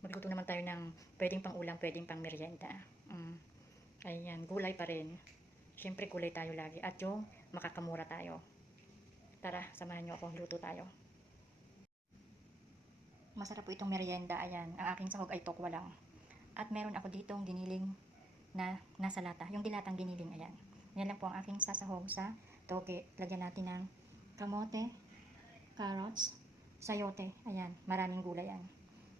Magluto naman tayo ng pwedeng pang ulam, pwedeng pang merienda. Ayan, gulay pa rin. Siyempre gulay tayo lagi. At yung makakamura tayo. Tara, samahan nyo ako, luto tayo. Masarap po itong merienda. Ayan, ang aking sahog ay tokwa lang. At meron ako ditong giniling na nasa lata. Yung dilatang giniling, ayan. Yan lang po ang aking sasahog sa toge. Lagyan natin ng kamote, carrots, sayote. Ayan, maraming gulay yan.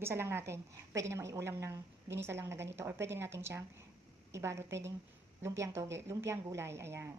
Gisa lang natin. Pwede naman iulam ng ginisa lang na ganito, or pwede natin siyang ibalot. Pwedeng lumpiang toge, lumpiang gulay. Ayan.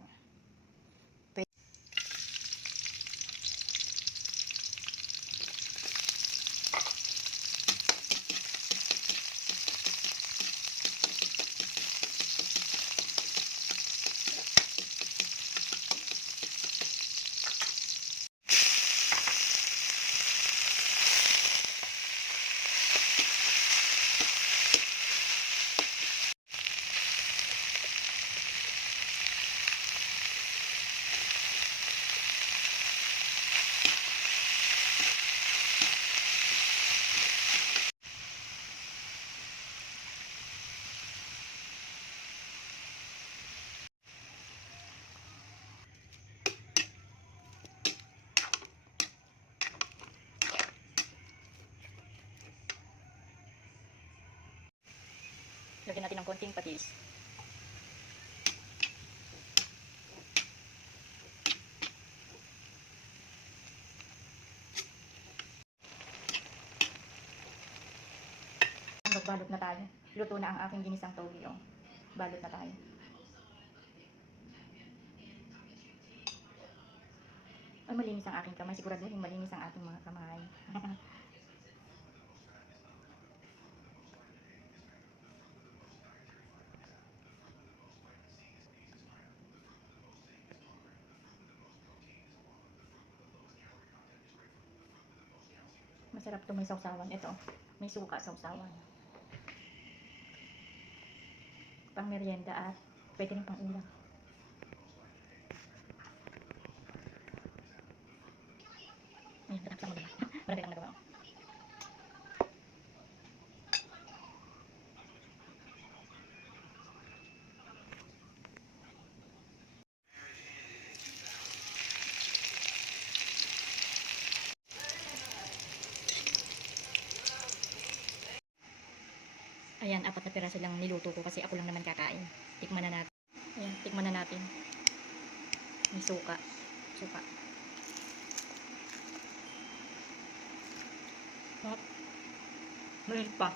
Lagyan natin ng konting patis. Magbalot na tayo. Luto na ang aking ginisang toge. Oh. Balot na tayo. Ay, malinis ang aking kamay. Siguraduhin malinis ang ating mga kamay. Masarap to, may sausawan. Ito, may suka sausawan. Pang merienda at pwede rin pang ulam. Ayan, tapos ako diba? Marami akong nagawa. Ayan, 4 na piraso lang niluto ko kasi ako lang naman kakain. Tikman na natin. Ayan, tikman na natin. May suka. Suka. Hop. Malit pa.